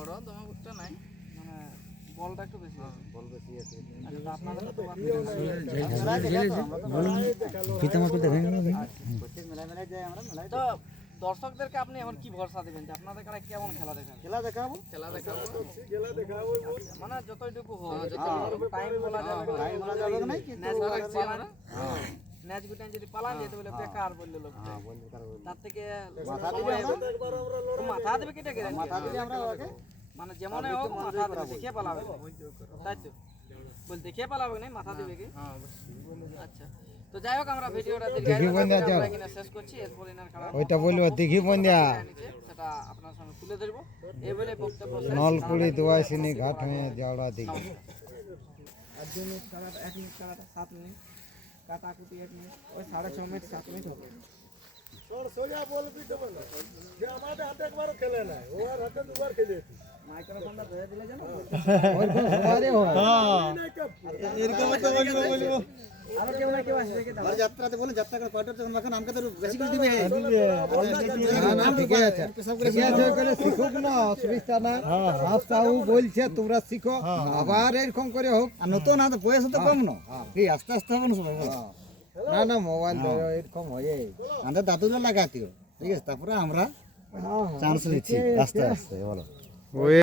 বড় বুকটা নাই। মানে বলটা একটু বেশি আছে। বল বেশি আছে। আপনাদের তো বাদ দেখেন প্রত্যেক মেলায় মেলায় যাই আমরা মেলায় তো দর্শকদেরকে আপনি এখন কি ভরসা দিবেন যে আপনাদের কাছে কেমন খেলা দেখান খেলা দেখাবো? খেলা দেখাবো। আচ্ছা, মানে যতটুকু হোক। টাইম বলা যাবে টাইম বলা যাবে না, কিন্তু ম্যাচ ওরা রাখছি আমরা ম্যাচ গুটাই যদি পালান যেতে বলে বেকার বললে লোক হ্যাঁ কারও তার থেকে মাথা আমরা দেবে কেটে গেলে মাথা দিলে আমরা ওকে মানে যেমন হোক মাথা দেবে দেখিয়ে পালাবে। তাই তো? বল দেখিয়ে পালাবে না মাথা দেবে কি? আচ্ছা। তো যাই হোক আমরা ভিডিওটা দেখে আমরা এখানে শেষ করছি। এরপর এনার কারণ ওইটা বলব দেখি বন্যা সেটা আপনার সামনে তুলে ধরবো। এই বলে বক্তব্য। নলকুড়ি দুয়াশিনি ঘাট হয়ে যাওয়া দেখি। আর দু মিনিট কাটাটা এক মিনিট কাটাটা সাত মিনিট। কাটাকুটি এক মিনিট। ওই সাড়ে ছ মিনিট সাত মিনিট হবে। মাইক্রোফোনটা ধরে দিলে জানো আরও কেউ না কেউ আসবে কি আর যাত্রাতে বলে। যাত্রা করে কয়টা তখন এখন আমাকে তো বেশি করে দিবে না না ঠিক আছে ঠিক আছে ওখানে শিখুক না অসুবিধা না রাস্তাও বলছে তোমরা শিখো আবার এরকম করে হোক নতুন বয়স তো কম না আস্তে আস্তে হবে না না না মোবাইল এরকম হয়ে আমাদের দাদুরা লাগাতিও ঠিক আছে তারপরে আমরা চান্স নিচ্ছি আস্তে আস্তে বলো